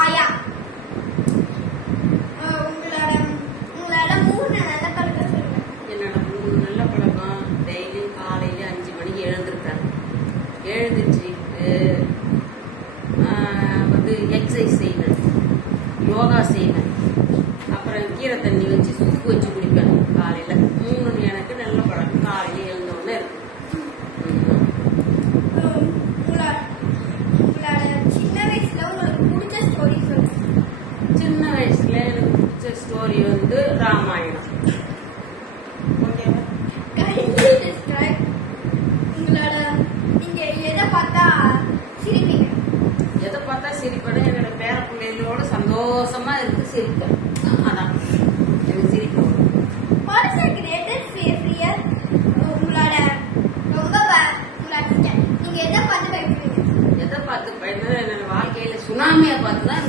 ஆயா. உங்களோட 3 நல்ல பழக்கம் சொல்லுங்க. என்னோட 3 நல்ல பழக்கம், டெய்லியும் காலையில 5 மணிக்கு எழுந்திருப்பேன். எழுந்திருச்சுட்டு எக்ஸசைஸ் செய்வேன், யோகா செய்வேன், அப்புறம் கீரை தண்ணி வச்சு சூப்பு வச்சு குடிப்பேன். காலையில 3 எனக்கு நல்ல பழக்கம் காலையில எழுந்தோடனே இருக்கு. சின்ன வயசுல உங்களுக்கு பிடிச்ச ஸ்டோரி சொல்லுங்க. சின்ன வயசுல எனக்கு பிடிச்ச ஸ்டோரி வந்து ராமாயணம். ஓகேவா? உங்களோட நீங்க எதை பார்த்தா சிரிப்பீங்க? எதை பார்த்தா சிரிப்பேன், என்னோட பேர பிள்ளைகளோட சந்தோஷமா இருக்கு சிரிப்பேன். அதான் எனக்கு சிரிப்பு. உங்களோட ரொம்ப நீங்க எதை பார்த்து பயப்படுவீங்க? எதை பார்த்து பயந்து என்னோட வாழ்க்கையில சுனாமியை பார்த்து தான்